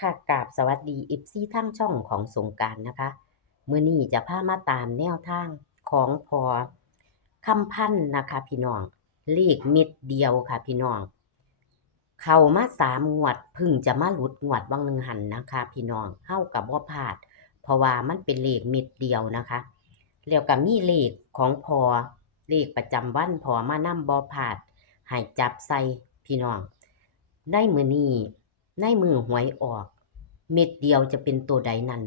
ค่ะกราบสวัสดี FC ทั้งช่องของสงกรานต์นะคะมื้อนี้จะพามาตามแนวทางของพ่อคำพันธ์นะคะพี่น้องเลขเม็ดเดียวค่ะพี่น้องเข้ามา3งวดเพิ่งจะมาหลุดงวดวังหนึ่งหันนะคะพี่น้องเฮากับบ่พลาดเพราะว่ามันเป็นเลขเม็ดเดียวนะคะแล้วก็มีเลขของพ่อเลขประจำวันพ่อมานำบ่พลาดให้จับใส่พี่น้องได้มื้อนี้ในมือหวยออก เม็ดเดียวจะเป็นตัวใดนั้น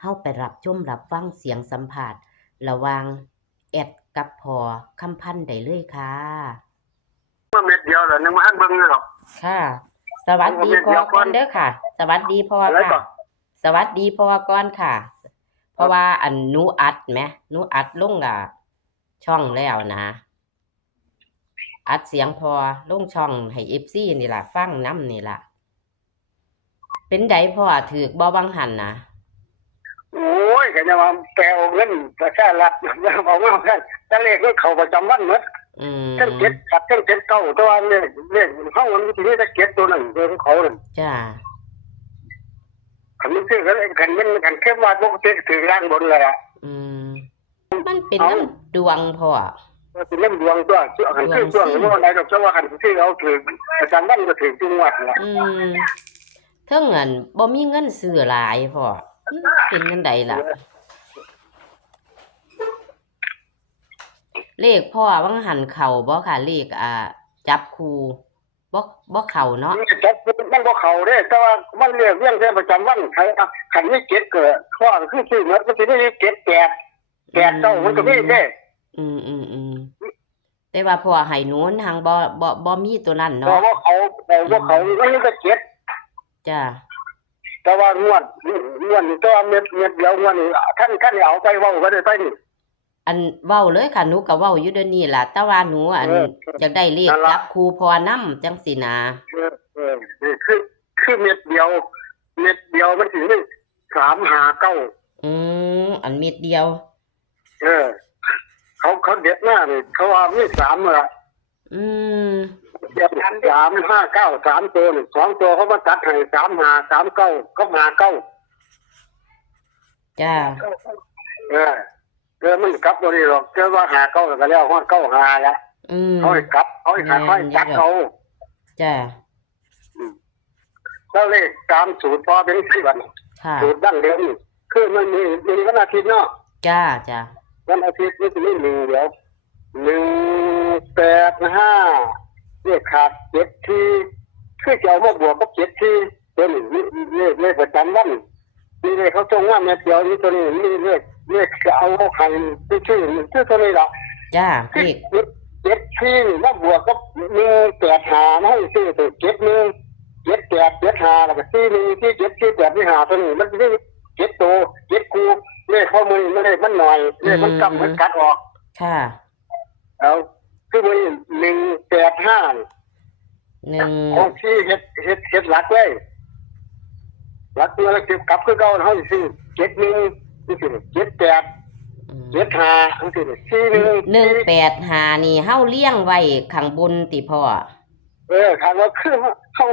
เฮาไปรับชมรับฟังเสียงสัมภาษณ์ระหว่างแอดกับพอคำพันธ์ได้เลยค่ะเม็ดเดียวเหรอนึกว่าอันเบิ่งอยู่หรอกค่ะ สวัสดีพ่อก่อนเด้อค่ะ สวัสดีพ่อค่ะ สวัสดีพ่อก่อนค่ะ เพราะว่าอันหนูอัดแหมหนูอัดลงช่องแล้วนะ อัดเสียงพอลงช่องให้ FC นี่ล่ะฟังนำนี่ล่ะเป็นไดพ่อถูกบ่บังหันนะโอ้ยก็จะมาแปลเอาเงินประชารัฐเอามาแค่แต่เลขมันเข้าประจำวันหมดทั้ง7กับทั้ง7เก้าตัวเลขเฮามันสิมีแต่7ตัวนั้นตัวของเขานั่นจ้าคันมันคือกันมันกันเข้มว่าปกติถือล่างบนเลยอ่ะมันเป็นน้ำดวงพ่อเป็นน้ำดวงตัวคันคือช่วงว่าไหนดอกจังว่าคันที่เราถือประจำวันก็ถือทุกงวดล่ะเทิงอันบ่มีเงินซื้อหลายพ่อเป็นจังไดล่ะเลขพ่อวังหันเข้าบ่ค่ะเลขจับคู่บ่เข้าเนาะจับมันบ่เข้าเด้แต่ว่ามันเรียงประจำวันใครคันมี7เกิดข้อคือชื่อมันสิมี7 8เจ้ามันก็มีเด้แต่ว่าพ่อให้หนูทางบ่มีตัวนั้นเนาะบ่เขามันมีแต่7จ้าแต่ว่างวดนี่ตัวเม็ดเดียวงวดนี่ท่านเอาไปเว้าก็ได้ไปนี่อันเว้าเลยค่ะหนูก็เว้าอยู่เดี๋ยวนี้ล่ะแต่ว่าหนูอันอยากได้เลขจับคู่พอนำจังซี่นะคือเม็ดเดียวมันสิมี3 5 9อันเม็ดเดียวเขาเด็ดหน้านี่เขาว่ามี3ล่ะ3 5 9 3ตัวนี่2ตัวเขามาตัดให้3 5 3 9ก็5 9จ้ามันกลับบ่ได้หรอกว่า5 9แล้วก็แล้วฮอด9 5แล้วเขาให้กลับเขาให้ค่อยจัดเอาจ้าแล้วเลขตามสูตรพอเป็น4วันสูตรดั้งเดิมนี่คือมันมีวันอาทิตย์เนาะจ้าวันอาทิตย์นี่สิมี1เดียว185เลขขาด7ที่คือจะเอามาบวกกับ7ที่ตัวนี้เลขประจำวันนี่เลขเขาจงว่าแม่เดียวนี่ตัวนี้นี่เลขเอาให้ชื่อตัวนี้ล่ะจ้าเลข7ที่มาบวกกับ185ให้ชื่อตัว71 78 75แล้วก็41ที่7ที่8ที่5ตัวนี้มันสิ7ตัว7คู่เลขข้อมือไม่ได้มันหน่อยเลขมันกำมันกัดออกค่ะเอาคือมือ185ของที่เฮ็ดหลักเลยหลักตัวแล้วกลับคือเก่าเฮาสิ71นี่สิ78 75นี่สิ185นี่เฮาเลี้ยงไว้ข้างบนติพ่อทางว่าคือ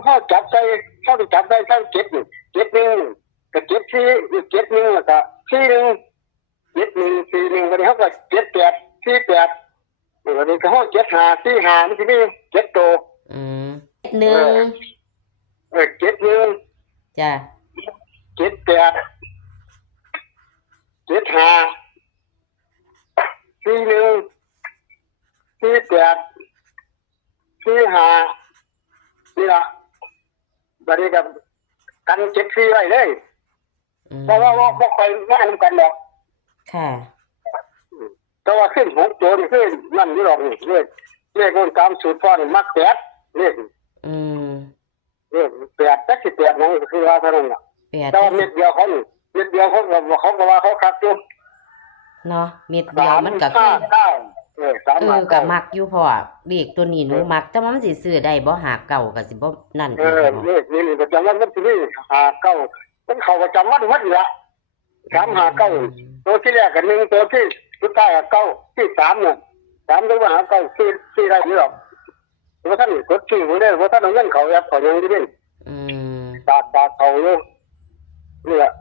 เฮาจับใส่เฮาจับได้ทั้ง7นี่71ก็7ที่71แล้วก็41 7141วันนี้เฮาก็78 48วันนี้ก็เฮา75 45มันสิมี7ตัว71จ้ะ78 75 41 48 45นี่ล่ะบัดนี้ก็กัน74ไว้เลยเพราะว่าบ่ค่อยมานำกันดอกค่ะแต่ว่าขึ้น6ตัวนี่คือนั่นอยู่ดอกนี่เลขตามสูตรพ่อนี่มัก8เลข8จักสิ8นั่นก็คือว่าเท่านั้นน่ะแต่ว่าเม็ดเดียวเขาก็ว่าเขาคักอยู่เนาะเม็ดเดียวมันก็คือก็มักอยู่พ่อเลขตัวนี้หนูมักแต่ว่ามันสิซื้อได้บ่หาเก่าก็สิบ่นั่นเลขนี่ประจำวันมันสิมี5 9มันเข้าประจำวันหมดนี่ล่ะ3 5 9ตัวที่แรกก็1ตัวที่สุดท้ายก็9ที่3เนี่ย3ถึงว่าหา9ที่ได้นี่หรอกว่าท่านกดชื่อบ่ได้ว่าท่านเอาเงินเขาแอปเขายังอยู่นี่บาทเขาอยู่ เนี่ย 185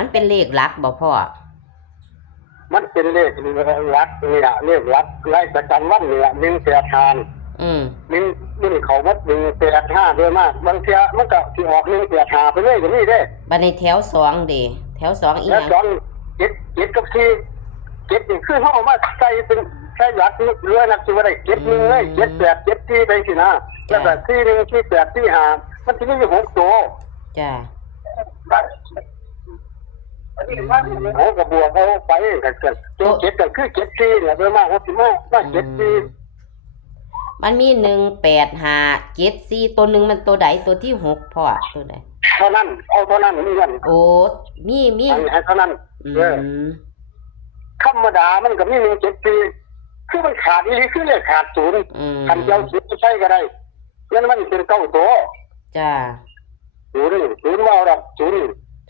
มันเป็นเลขหลักบ่พ่อ มันเป็นเลขรักเนี่ยเลขรักไล่ประจำวันเนี่ย185อืม นี่เขาวัด185ด้วยมากบางเทีมันก็สิออก185ไปเลยก็มีเด้ บัดนี้แถว2เด้แถว2อีห แล้ว ยัง สองเจ็ดกับ4เจ็ดนี่คือเฮาเอามาใส่เป็นใส่หลักเรือนักสิว่าได้7นึงเลย7 8 7 4ไปสินะแล้วก็4 1 4 8 4 5มันสิมีอยู่6ตัว จ้า เขาก็บวกเอาไปกันตัวเจ็ดก็คือ74เนี่ยโดยมากเขาสิมา74 มันมี18574ตัวหนึงมันตัวใดตัวที่6พ่อตัวใด เท่านั้นเอาเท่านั้นมีเงิน โอ้มี ให้เท่านั้น อืม ธรรมดามันก็มี174คือมันขาดอีหลีคือเลขขาดศูนย์ อืม คันเจ้าศูนย์ใช้ก็ได้งั้นมันเป็นเก้าตัว จ้า ศูนย์มาเอาดอกศูนย์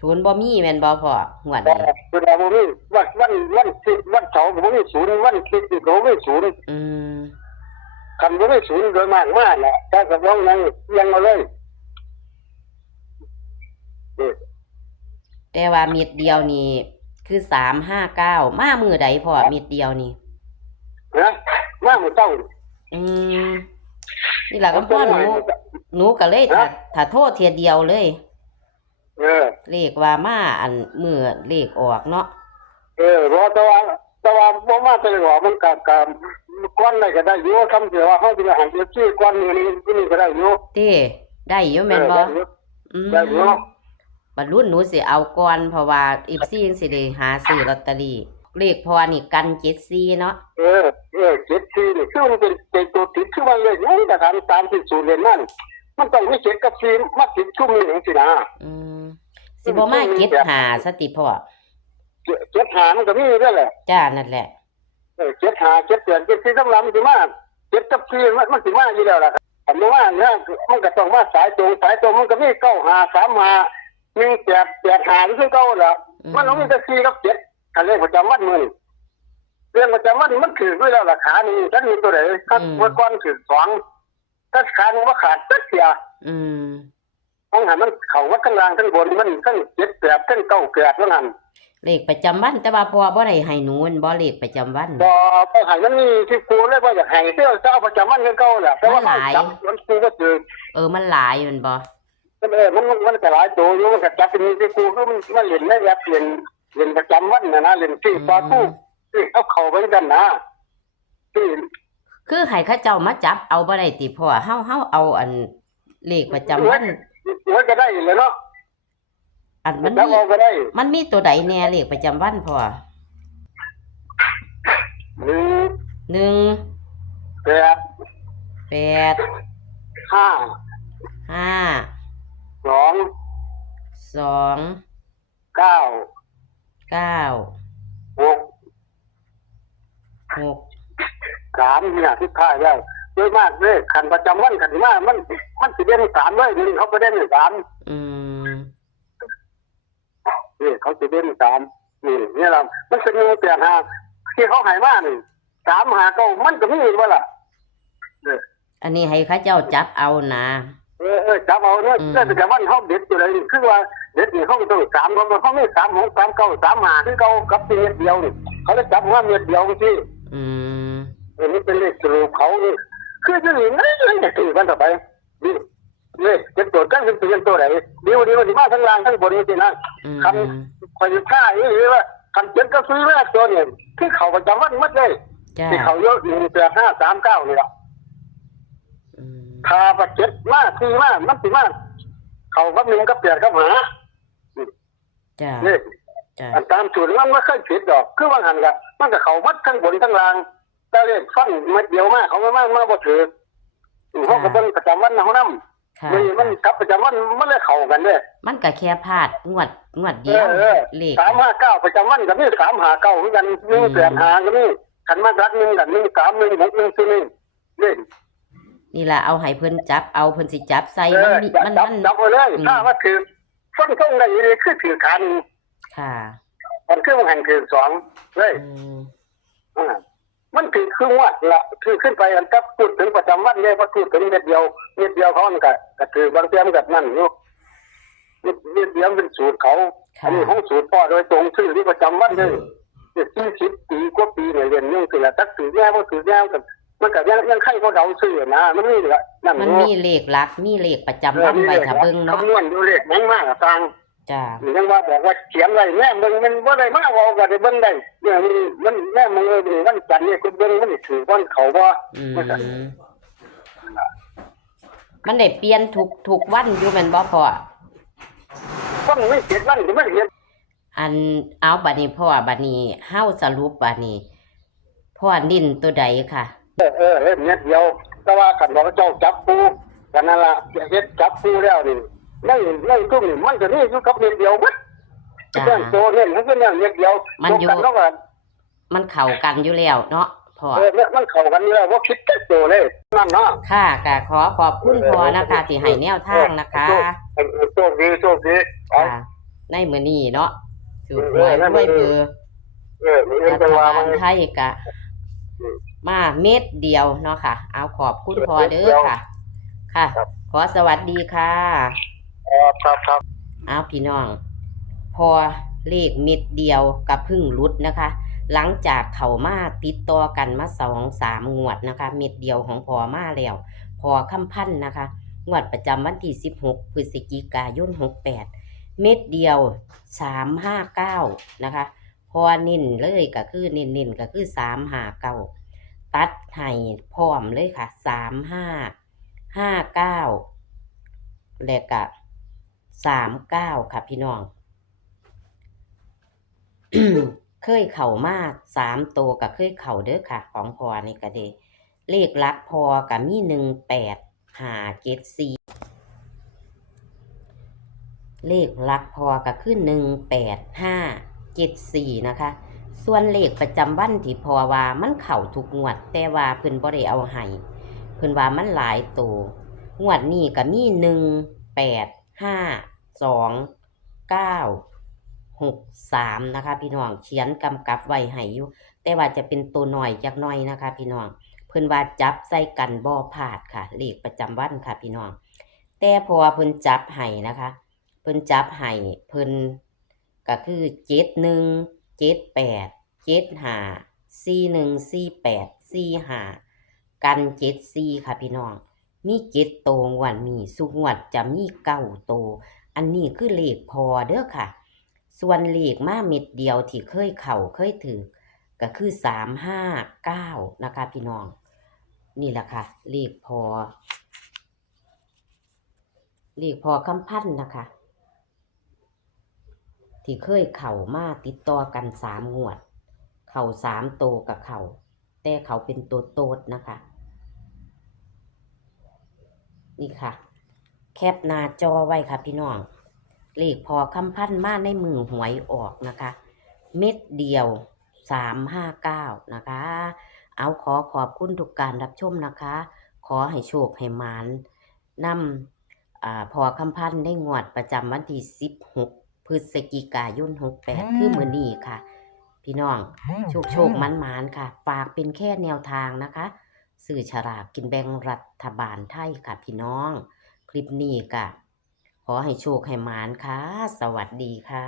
ศูนย์บ่มีแม่นบ่พ่อหวด บ่ นี้ คือเอาบ่มีวันเสาร์ก็บ่มีศูนย์วันคริสต์ก็บ่มีศูนย์ อืม คันบ่มีศูนย์โดยมากแหละแต่ก็บ่ยังมาเลย แต่ว่าเม็ดเดียวนี่คือ359มามือใดพ่อเม็ดเดียวนี่ นะมามื้อเช้า อืมนี่ล่ะก็พ่อหนูก็เลยถ้าโทษเทียเดียวเลย เลขว่ามาอันมือเลขออกเนาะ รอแต่ว่าบ่มาแต่ว่ามันก็ก้อนได้ก็ได้อยู่คำเสียว่าเฮาสิให้เจ้าชื่อก้อนนี่ก็ได้อยู่ เต้ได้อยู่แม่นบ่อืม ได้อยู่ บัดรุ่นหนูสิเอาก่อนเพราะว่า FC จังสิได้หาซื้อลอตเตอรี่เลขพ่อนี่กัน74เนาะ 74นี่คือมันเป็นตัวติดคือว่าเลยนี่แต่ตามที่สูตรเรียนมันต้องมี7กับ4มาติดชุ่มนี่จังซี่นะ อืมสิบ่มา75สติพ่อ 7หามันก็มีด้วยแหละ จ้านั่นแหละ 7หา7เดือน7ทั้งลำสิมา7กับ4มันสิมาอยู่แล้วล่ะอันนี้ว่าเนี่ยมันก็ต้องมาสายตรงมันก็มี9หา3หา1 8 8หาคือเก่าล่ะมันต้องมีแต่4กับ7อันเลขประจำวันมื้อเรื่องประจำวันมันถือด้วยแล้วราคานี่ถ้ามีตัวไหนถ้าเมื่อก่อนถือ2ถ้าขาดมันบ่ขาดจักเสีย อืม ต้องหันมันเข้าวัดข้างล่างข้างบนมันทั้ง7 8ทั้ง9 8ว่างั้น เลขประจำวันแต่ว่าพ่อบ่ได้ให้หนูมันบ่เลขประจำวัน บ่ให้มันมีที่ครูเลยว่าอยากให้เสื้อเจ้าประจำวันคือเก่าแหละแต่ว่าจับมันครูก็ถือ มันหลายแมันบ่ มันก็หลายตัวอยู่มันก็จับเป็นที่ครูคือมันเล่นได้แบบเล่นประจำวันนะเล่นที่ปาตู้ที่เอาเข้าไปด้านหน้าที่ คือให้เขาเจ้ามาจับเอาบ่ได้ติพ่อเฮาเอาอันเลขประจำวัน มันก็ได้เลยเนาะ อันมัน จับ มี เอาก็ได้ มันมีตัวใดแน่เลขประจำวันพ่อ 1 1 8 8 5 5 2 2 9 9 6 6 3เนี่ยที่ท้ายแล้วโดยมากเลยขันประจำวันขันมามันสิเด่น3เลยนึงเขาก็เด่น3อืม นี่เขาสิเด่น3นี่ล่ะมันเป็น185ที่เขาให้มานี่3หา9มันก็มีบ่ล่ะ อันนี้ให้เขาเจ้าจับเอานะ จับเอาเนาะแต่ประจำวันเฮาเด็ดอยู่เลยคือว่าเด็ดนี่เขาก็ต้อง3เขามี3 6 3 9 3 5คือเก่ากับเม็ดเดียวนี่เขาจะจับว่าเม็ดเดียวซี่ อืม นี่เป็นเลขสรุปเขานี่คือจะนี่ไม่ได้ตีกันต่อไปนี่เลขเป็นตัวกันเป็นตัวไหนดีวันนี้มาทั้งล่างทั้งบนนี่สินะคำคอยท่าอีหรือว่าคำเจ็ดก็ซื้อแม่ตัวเนี่ยที่เขาประจำวันมัดเลย จ้า ที่เขาเยอะ18539นี่ล่ะ อืม ถ้าประเจ็ดมาซื้อมามันสิมาเขากับ1กับ8กับ5 จ้า นี่ จ้า อันตามสูตรมันไม่เคยผิดดอกคือว่าหันละมันก็เขาวัดทั้งบนทั้งล่างแต่เลขฟันมัดเดียวมาเขาไม่มาบ่ถือเขาก็เบิ่งประจำวันเฮานำ ค่ะ มันกับประจำวันมันเลยเข้ากันเด้ มันก็แค่พลาดงวดเดียวเลข 359ประจำวันก็มี359คือกัน185ก็มีคันมารัก1กัน1316141เด้ นี่ล่ะเอาให้เพิ่นจับเอาเพิ่นสิจับใส่มัน จับเอาเลยถ้าว่าถือฟันทงได้นี่คือถือขานึง ค่ะ มันคือมันหันถือ2เลย มันคือวัดละคือขึ้นไปอันกับพูดถึงประจำวันเนี่ยพอพูดถึงเม็ดเดียวเขามันก็คือบางเทียมกับนั่นอยู่ เดียวเป็นสูตรเขาอั ค่ะ นนี้ของสูตรพ่อโดยตรงชื่อที่ประจำวันเลย40 ปีกว่าปีเนี่ยเรียนยังคือละตักถือแย่บ่ถือแย่กันมันก็ยังใครเขาเดาซื้อนะมันนี่แหละนั่น มันมีเลขหลักมีเลขประจำวันไว้ถ้าเบิ่งเนาะ คำนวณอยู่เลขแม่งมากอะฟัง จ้า ยังว่าบอกว่าเขียนไว้แม่เบิ่งมันบ่ได้มาเว้าก็ได้เบิ่งได้เนี่ยมันแม่มึงมันจันทร์เนี่ยคุณเบิ่งมันถือวันเขาบ่ มันก็ มันได้เปลี่ยนทุกวันอยู่แม่นบ่พ่อ คนไม่เจ็ดวันก็ไม่เห็น อันเอาบัดนี้พ่อบัดนี้เฮาสรุปบัดนี้พ่อนิ่นตัวใดค่ะ เฮ็ดเดียวแต่ว่าคันบอกว่าเจ้าจับปูกันนั่นล่ะเฮ็ดจับปูแล้วนี่ในทุ่มนี่มันก็นี่อยู่กับเม็ดเดียวหมด จ้า เรื่องโตเนี่ยมันก็เนี่ยเม็ดเดียว มันอยู่ ตกกันเนาะกัน มันเข้ากันอยู่แล้วเนาะพ่อ มันเข้ากันอยู่แล้วบ่คิดแต่โตเลยนั่นเนาะ ค่ะก็ขอขอบคุณพ่อนะคะที่ให้แนวทางนะคะ โชคดี ค่ะ ในมื้อนี้เนาะถูกหวยด้วยเบอร์ นี่ รั จั ฐ งว่า บา มั ล น ไทยกะมาเม็ดเดียวเนาะค่ะ เอาขอบคุณพ่อเด้อค่ะ ค่ะ ขอสวัสดีค่ะ ครับ เอาพี่น้อง พอเลขเม็ดเดียวกับพึ่งรุดนะคะ หลังจากเขามาติดต่อกันมา2-3 งวดนะคะ เม็ดเดียวของพอมาแล้วพอคำพันธ์นะคะ งวดประจำวันที่16 พฤศจิกายน 68 เม็ดเดียว 359 นะคะ พอเน้นเลยก็คือเน้นก็คือ359 ตัดให้พร้อมเลยค่ะ 3559 แล้วก็39 ค่ะพี่น้อง เคยเข่ามา3 ตัวก็เคยเข่าเด้อค่ะ ของพอนี่ก็เด้เลขหลักพอก็มี1854เลขหลักพอก็คือ18574นะคะ ส่วนเลขประจำวันที่พอว่ามันเข่าทุกงวด แต่ว่าเพิ่นบ่ได้เอาให้เพิ่นว่ามันหลายตัวงวดนี้ก็มี1852963นะคะพี่น้องเขียนกำกับไว้ให้อยู่แต่ว่าจะเป็นตัวหน่อยจักหน่อยนะคะพี่น้องเพิ่นว่าจับใส่กันบ่พลาดค่ะเลขประจำวันค่ะพี่น้องแต่พอเพิ่นจับให้นะคะเพิ่นจับให้เพิ่นก็คือ7175414845กัน74ค่ะพี่น้องมี7ตัวงวดนี้สุงวดจะมี9ตัวอันนี้คือเลขพอเด้อค่ะส่วนเลขมาเม็ดเดียวที่เคยเข้าเคยถือก็คือ359นะคะพี่น้องนี่แหละค่ะเลขพอคำพันธ์นะคะที่เคยเข้ามาติดต่อกัน3 งวดเข้า3ตัวกับเข้าแต่เขาเป็นตัวโตดนะคะนี่ค่ะแคปหน้าจอไว้ค่ะพี่น้องเลขพอคำพันธ์มาในมือหวยออกนะคะเม็ดเดียว359นะคะเอาขอบคุณทุกการรับชมนะคะขอให้โชคให้หมานนำพอคำพันธ์ได้งวดประจำวันที่16 พฤศจิกายน 68คือมื้อนี้ค่ะพี่น้องโชคมันๆค่ะฝากเป็นแค่แนวทางนะคะซื้อฉลากกินแบ่งรัฐบาลไทยค่ะพี่น้องคลิปนี้ก็ขอให้โชคให้หมานค่ะสวัสดีค่ะ